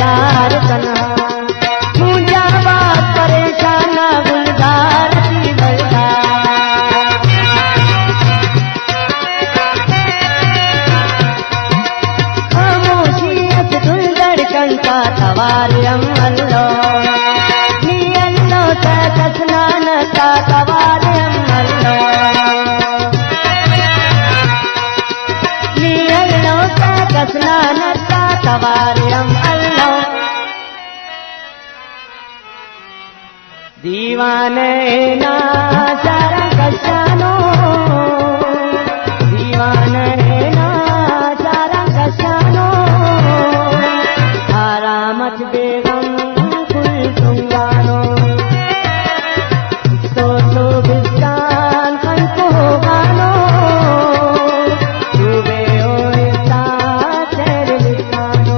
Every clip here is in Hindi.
यार कन्हा मुझा बात परेशाना गुलजार की बलदा खामोशियत दुल धड़कन का तवारियम अल्लो नी अल्लो कसनान का तवारियम अल्लो नी अल्लो कसनान का तवारियम अल्लो दीवाने ना सारा कशानो दीवाने ना सारा कशानो आरामत बेगम कुल सुंगानो तो बिस्तान खनको गानो डूबे ओ इस्ता चेर लिखानो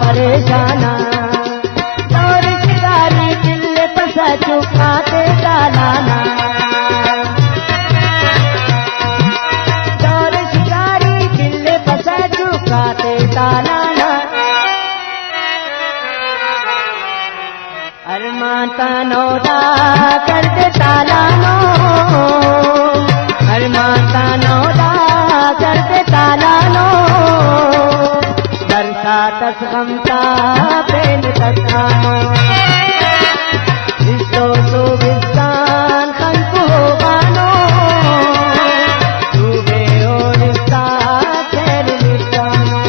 परेशाना और शिकारी दिल पसा चुकाते तालाना और शिकारी दिल पसा चुकाते तालाना अरमाता नौदा करते तालानो अरमाता नौदा करते तालानो तस गमता पेन तसानो तो विस्तान खनको गानो डूबे और रिश्ता चेर लिखानो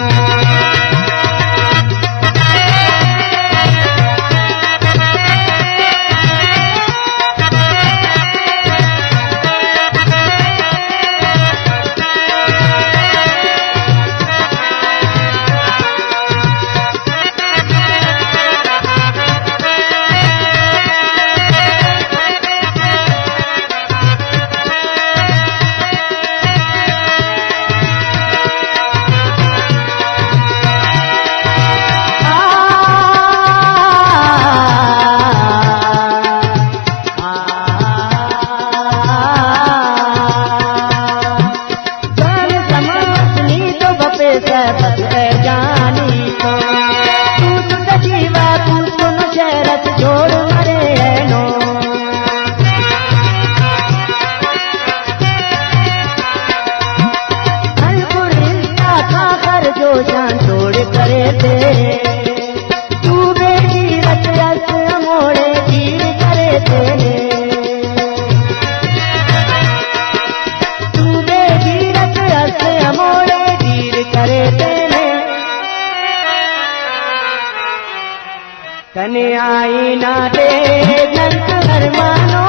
कने आई ना दे नंत हरमानो